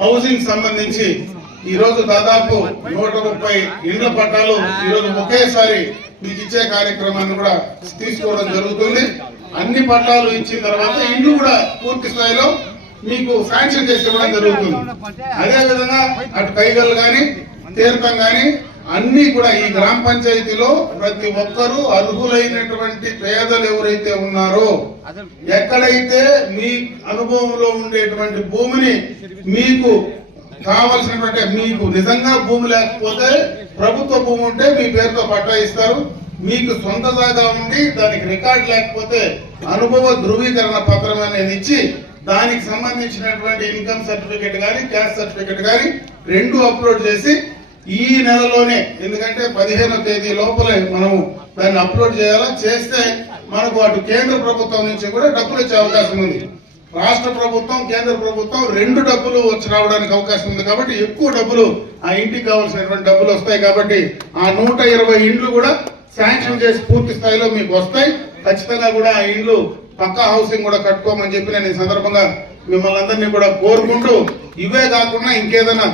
Housing సంబంధించి ఈ రోజు దాదాపు 130 ఇండ్ల పట్టాలు ఈ రోజు ఒకేసారి మీకు ఇచ్చే కార్యక్రమాన్ని కూడా తీసుకోవడం జరుగుతుంది. అన్ని పట్టాలు ఇచ్చిన తర్వాత ఇండ్లు కూడా పూర్తి స్థాయిలో మీకు శాంక్షన్ చేసి ఇవ్వడం జరుగుతుంది. అదే విధంగా అటు కైగల్ గాని తీర్థం గాని అన్ని కూడా ఈ గ్రామ పంచాయతీలో ప్రతి ఒక్కరూ అర్హులైనటువంటి పేదలు ఎవరైతే ఉన్నారో ఎక్కడైతే మీ అనుభవంలో ఉండేటువంటి భూమిని మీకు కావాల్సినటువంటి మీకు నిజంగా భూమి లేకపోతే ప్రభుత్వ భూమి ఉంటే మీ పేరుతో పట్టా ఇస్తారు. మీకు సొంత జాగా ఉండి దానికి రికార్డు లేకపోతే అనుభవ ధృవీకరణ పత్రం అనేది ఇచ్చి దానికి సంబంధించినటువంటి ఇన్కమ్ సర్టిఫికేట్ గాని క్యాస్ట్ సర్టిఫికేట్ గాని రెండు అప్లోడ్ చేసి ఈ నెలలోనే, ఎందుకంటే 15వ తేదీ లోపలే మనము దాన్ని అప్లోడ్ చేయాలా. చేస్తే మనకు అటు కేంద్ర ప్రభుత్వం నుంచి కూడా డబ్బులు వచ్చే అవకాశం ఉంది. రాష్ట్ర ప్రభుత్వం కేంద్ర ప్రభుత్వం రెండు డబ్బులు వచ్చి రావడానికి అవకాశం ఉంది. కాబట్టి ఎక్కువ డబ్బులు ఆ ఇంటికి కావాల్సినటువంటి డబ్బులు వస్తాయి. కాబట్టి ఆ 120 ఇండ్లు కూడా శాంక్షన్ చేసి పూర్తి స్థాయిలో మీకు వస్తాయి. ఖచ్చితంగా కూడా ఆ ఇండ్లు పక్కా హౌసింగ్ కూడా కట్టుకోమని చెప్పి నేను ఈ సందర్భంగా మిమ్మల్ని అందరినీ కూడా కోరుకుంటూ, ఇవే కాకుండా ఇంకేదైనా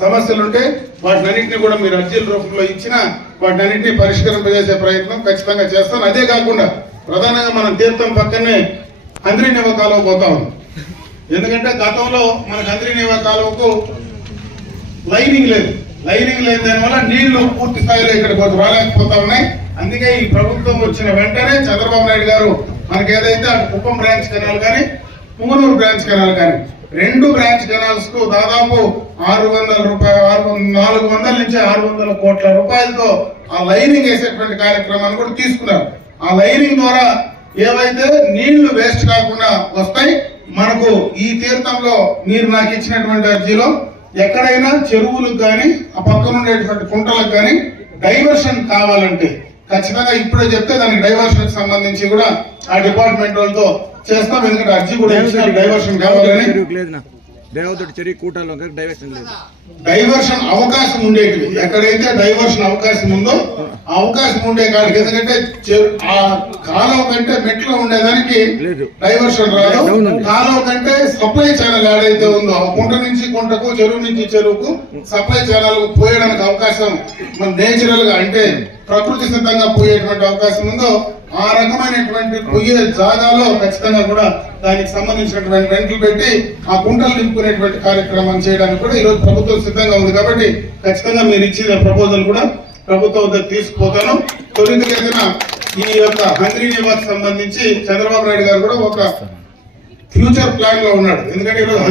సమస్యలు ఉంటే వాటినన్నింటినీ కూడా మీరు అర్జీల రూపంలో ఇచ్చిన వాటినన్నింటినీ పరిష్కరింపజేసే ప్రయత్నం ఖచ్చితంగా చేస్తాను. అదే కాకుండా ప్రధానంగా మనం తీర్థం పక్కనే హంద్రీనివా కాలువ పోతా ఉంది. ఎందుకంటే గతంలో మనకు హంద్రీనివా కాలువకు లైనింగ్ లేదు. లైనింగ్ లేని దానివల్ల నీళ్లు పూర్తి స్థాయిలో ఇక్కడికి రాలేకపోతా ఉన్నాయి. అందుకే ఈ ప్రభుత్వం వచ్చిన వెంటనే చంద్రబాబు నాయుడు గారు మనకి ఏదైతే అటు కుప్పం బ్రాంచ్ కెనాల్ కానీ పుంగనూరు బ్రాంచ్ కెనాల్ కానీ రెండు బ్రాంచ్ కెనాల్స్ కు దాదాపు 400 నుంచి 600 కోట్ల రూపాయలతో ఆ లైనింగ్ వేసేటువంటి కార్యక్రమాన్ని కూడా తీసుకున్నారు. ఆ లైనింగ్ ద్వారా ఏవైతే నీళ్లు వేస్ట్ కాకుండా వస్తాయి. మనకు ఈ తీర్థంలో మీరు నాకు ఇచ్చినటువంటి అర్జీలో ఎక్కడైనా చెరువులకు కానీ ఆ పక్కన ఉండేటువంటి కుంటలకు కానీ డైవర్షన్ కావాలంటే ఖచ్చితంగా ఇప్పుడే చెప్తే దానికి డైవర్షన్ సంబంధించి కూడా ఆ డిపార్ట్మెంట్ వాళ్ళతో చేస్తాం. ఎందుకంటే అర్జీ కూడా డైవర్షన్ కావాలని డైవర్షన్ అవకాశం ఉండేది. ఎక్కడైతే డైవర్షన్ అవకాశం ఉందో అవకాశం ఉండే కాడికి, ఎందుకంటే ఆ కాలువ కంటే మెట్లో ఉండేదానికి డైవర్షన్ రాదు. కాలువ కంటే సప్లై ఛానల్ ఏదైతే ఉందో కుంట నుంచి కుంటకు చెరువు నుంచి చెరువుకు సప్లై ఛానల్ పోయడానికి అవకాశం మన నేచురల్ గా అంటే ప్రకృతి సిద్ధంగా పోయేటువంటి అవకాశం ఉందో ఆ రకమైనటువంటి పోయే జాగాలో ఖచ్చితంగా కూడా దానికి సంబంధించినటువంటి రెంట్లు పెట్టి ఆ కుంటలు నింపుకునేటువంటి కార్యక్రమం చేయడానికి కూడా ఈరోజు ప్రభుత్వం సిద్ధంగా ఉంది. కాబట్టి ఖచ్చితంగా మీరు ఇచ్చిన ప్రపోజల్ కూడా ప్రభుత్వం వద్ద తీసుకుపోతాను. తొలిదిన ఈ యొక్క హంద్రీనివాస్ సంబంధించి చంద్రబాబు నాయుడు గారు కూడా ఒక ఫ్యూచర్ ప్లాన్ లో ఉన్నాడు. ఎందుకంటే ఈరోజు